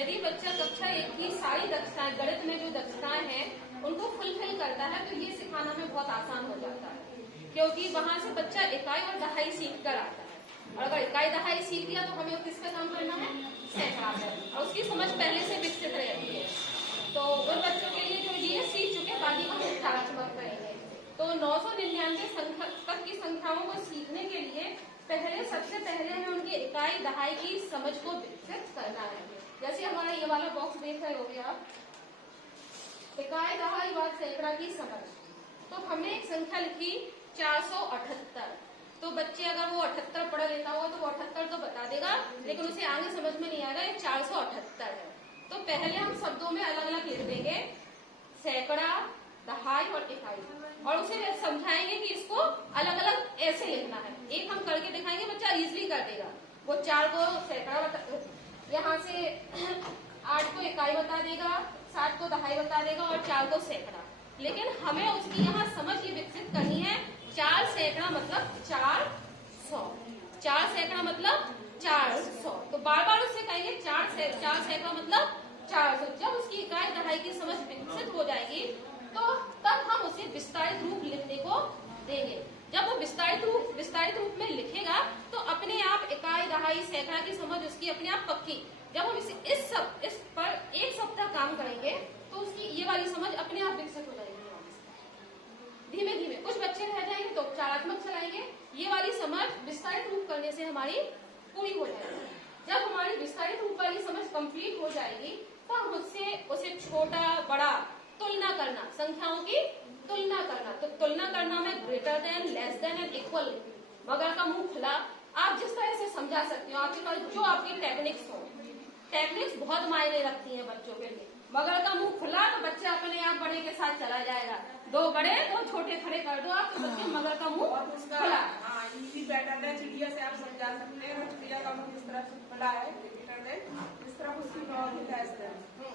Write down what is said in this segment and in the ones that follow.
यदि बच्चा कक्षा 1 की सारी दक्षताएं, गणित में जो दक्षताएं हैं उनको फुलफिल करता है तो ये सिखाना में बहुत आसान हो जाता है, क्योंकि वहां से बच्चा इकाई और दहाई सीख कर आता है। और अगर इकाई दहाई सीख लिया तो हमें किस पे काम करना है, सैकड़ा पे, और उसकी समझ पहले से विकसित रहती है। तो उन बच्चों के लिए जो ये सीख चुके, बाकी हम विस्तारात्मक करेंगे। तो 999 तक की संख्याओं को सीखने के लिए सबसे पहले हमें उनकी इकाई दहाई की समझ को विकसित करना है। जैसे हमारा ये वाला बॉक्स देख रहे होगे आप, इकाई दहाई व सैकड़ा की समझ। तो हमने एक संख्या लिखी 478। तो बच्चे अगर वो 78 पढ़ लेता होगा तो वो 78 तो बता देगा, लेकिन उसे आगे समझ में नहीं आएगा ये 478 है। तो पहले हम शब्दों में अलग अलग लिख देंगे, सैकड़ा, दहाई और इकाई, और उसे समझाएंगे कि इसको अलग अलग ऐसे लिखना है। एक हम करके दिखाएंगे, बच्चा इजीली कर देगा। वो 4 को सैकड़ा बता, यहाँ से 8 को इकाई बता देगा, 7 को दहाई बता देगा और 4 को सैकड़ा। लेकिन हमें उसकी यहाँ समझ ये विकसित करनी है, 4 सैकड़ा मतलब 400, 4 सैकड़ा मतलब 400। तो बार बार उससे कहेंगे 4 सैकड़ा मतलब 400। जब उसकी इकाई दहाई की समझ विकसित हो जाएगी तो तब हम उसे विस्तारित रूप लिखने को देंगे। जब वो विस्तारित रूप में लिखेगा तो अपने आप इकाई दहाई सैकड़ा की समझ उसकी अपने आप पक्की। जब हम इस पर 1 सप्ताह काम करेंगे तो उसकी ये वाली समझ अपने आप विकसित हो जाएगी। धीमे धीमे कुछ बच्चे रह जाएंगे तो उपचारात्मक चलाएंगे, ये वाली समझ विस्तारित रूप करने से हमारी पूरी हो जाएगी। जब हमारी विस्तारित रूप वाली समझ कंप्लीट हो जाएगी तो हम उसे छोटा बड़ा तुलना करना, संख्याओं की तुलना करना। तो तुलना करना में greater than, less than and equal, मगर का मुंह खुला, आप जिस तरह से समझा सकते हो, आपके पास जो आपकी टेक्निक्स हो। टेक्निक्स बहुत मायने रखती हैं बच्चों के लिए। मगर का मुंह खुला तो बच्चा अपने आप बड़े के साथ चला जाएगा। 2 बड़े 2 छोटे खड़े कर दो आप तो बच्चे मगर का मुंह खुला। इसी पैटर्न है, चिड़िया से आप समझा सकते हैं, चिड़िया का मुंह इस तरह से खुला है, इस तरह उसकी नॉर्मल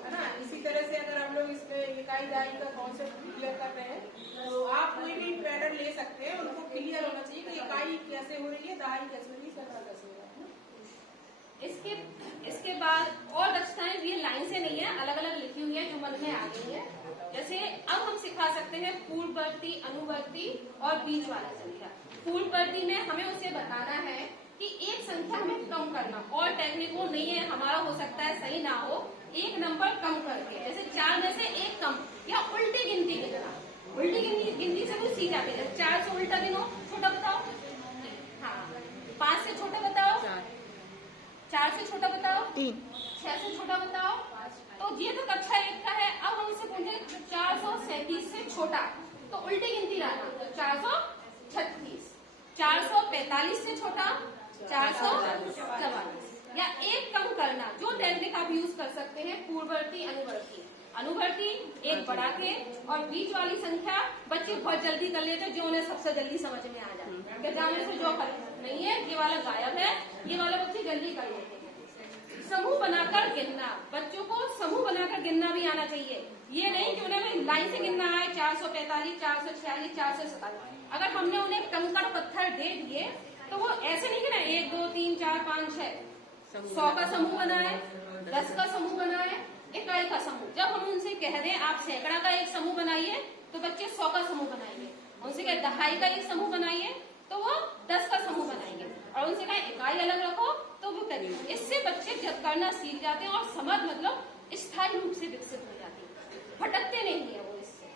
है ना। इसी तरह से अगर हम लोग इसमें इकाई दहाई का कॉन्सेप्ट क्लियर कर रहे हैं तो आप कोई भी पैटर्न ले सकते हैं, उनको क्लियर होना चाहिए कि इकाई कैसे हो रही है, दहाई कैसे हो रही है, सैकड़ा कैसे हो रहा है। इसके बाद और दक्षताएं ये लाइन से नहीं है, अलग अलग लिखी हुई है जो मन में आ गई है। जैसे अब हम सिखा सकते हैं पूर्ववर्ती, अनुवर्ती और बीच वाला संख्या। पूर्ववर्ती में हमें उसे बताना है कि एक संख्या हमें कम करना, और टेक्निक वो नहीं है, हमारा हो सकता है सही ना हो, एक नंबर कम करके, जैसे 4 में से 1 कम, या उल्टी गिनती गिनना। उल्टी गिनती से कुछ सीख जाते हैं। 4 से उल्टा गिनो, छोटा बताओ। हाँ, 5 से छोटा बताओ, 4 से छोटा बताओ, 3, 6 से छोटा बताओ। तो ये तो कक्षा 1 का है। अब हम उससे पूछे 437 से छोटा, तो उल्टी गिनती लाना, 436। 445 से छोटा 444, या 1 कम करना। जो टेक्निक आप यूज कर सकते हैं, पूर्ववर्ती, अनुवर्ती। अनुवर्ती 1 बढ़ा के, और बीच वाली संख्या बच्चे बहुत जल्दी कर लेते हैं, जो उन्हें सबसे जल्दी समझ में आ जाए। जाने से जो नहीं है, ये वाला गायब है, ये वाला बच्चे जल्दी कर लेते हैं। समूह बनाकर गिनना, बच्चों को समूह बनाकर गिनना भी आना चाहिए। ये नहीं कि उन्हें लाइन से गिनना है 445, 446, 447। अगर हमने उन्हें कंकड़ पत्थर दे दिए तो वो ऐसे नहीं गिना 1 2 3 4 5 6, 100 का समूह बनाए, 10 का समूह बनाए, इकाई का समूह। जब हम उनसे कह दें आप सैकड़ा का एक समूह बनाइए तो बच्चे 100 का समूह बनाएंगे। उनसे कहे दहाई का एक समूह बनाइए तो वो 10 का समूह बनाएंगे, और उनसे कहे इकाई अलग रखो तो वो करेंगे। इससे बच्चे जब करना सीख जाते हैं और समझ मतलब स्थायी रूप से विकसित हो जाती है, भटकते नहीं है वो। इससे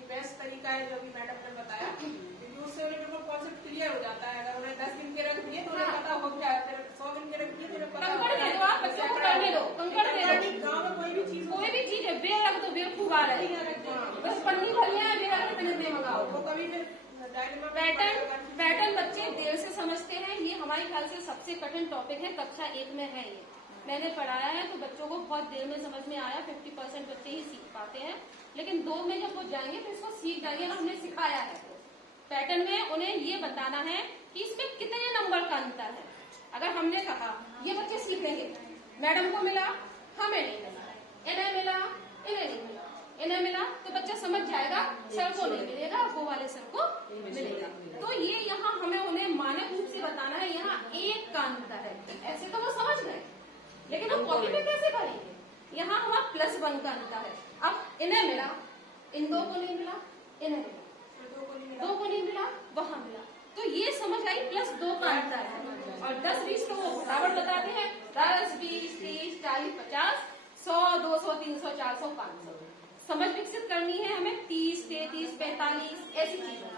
ये बेस्ट तरीका है जो भी मैडम ने बताया, क्योंकि उससे उन्हें बिल्कुल कॉन्सेप्ट क्लियर हो जाता है। अगर उन्हें 10 गिन के रख दिए तो उन्हें पता हो गया, फिर 100 गिन के रख दिए तो उन्हें पता हो गया। कंकड़ दे दो, आप बच्चों को करने दो, कंकड़ दे दो। गाँव में कोई भी चीज है, बेल रख दो, बेल खूब आ रहा है, बस पन्नी भर लिया है, बेल रख दे मंगाओ। वो कभी फिर पैटर्न बच्चे देर से समझते हैं। ये हमारे ख्याल से सबसे कठिन टॉपिक है, कक्षा 1 में है ये। मैंने पढ़ाया है तो बच्चों को बहुत देर में समझ में आया, 50% बच्चे ही सीख पाते हैं। लेकिन 2 में जब वो जाएंगे तो इसको सीख जाएंगे, हमने सिखाया है। पैटर्न में उन्हें ये बताना है कि इसमें कितने नंबर का अंतर है। अगर हमने कहा ये बच्चे सीखेंगे, मैडम को मिला, हमें नहीं मिला, इन्हें मिला, इन्हें नहीं मिला, इन्हें मिला, तो बच्चा समझ जाएगा सर को नहीं मिलेगा, वो वाले सर को मिलेगा। तो ये यहाँ हमें उन्हें मानक रूप से बताना है, यहाँ 1 का अंतर है। ऐसे तो वो समझ गए, लेकिन हम कॉपी में कैसे करेंगे? यहाँ हमारा +1 का अंतर है। अब इन्हें मिला, इन 2 को नहीं मिला, इन्हें मिला, 2 को नहीं मिला, वहां मिला, तो ये समझ आई +2 का अंतर है। और 10 20 तो वो बराबर बताते हैं, 10 20 30 40 50 100 200 300 400 500। समझ विकसित करनी है हमें 30 33 45 ऐसी चीजों।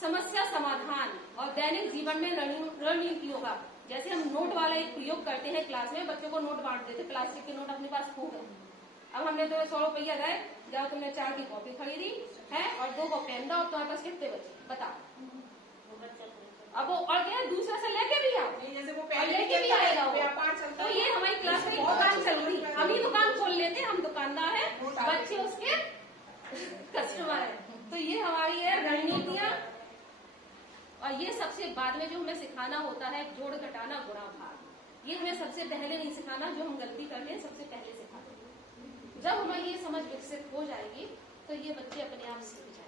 समस्या समाधान और दैनिक जीवन में रणनीतियों का, जैसे हम नोट वाला एक प्रयोग करते हैं क्लास में, बच्चों को नोट बांट देते, प्लास्टिक के नोट अपने पास खो गए, अब हमने तो 100 रुपया गए, जाओ तुमने 4 की कॉपी खरीदी है और 2 को पेन दो, तुम्हारे पास कितने बचे बताओ? अब वो और क्या दूसरा से लेके भी आओ, जैसे वो और लेके भी आएगा वो। व्यापार चलता तो ये हमारी क्लास में दुकान चल रही, हम ही दुकान खोल लेते, हम दुकानदार है, बच्चे उसके कस्टमर है। तो ये हमारी है रणनीतियां। और ये सबसे बाद में जो हमें सिखाना होता है जोड़ घटाना गुणा भाग, ये हमें सबसे पहले नहीं सिखाना, जो हम गलती करते हैं सबसे पहले सिखाते हैं। जब हमें ये समझ विकसित हो जाएगी तो ये बच्चे अपने आप सीख जाएंगे।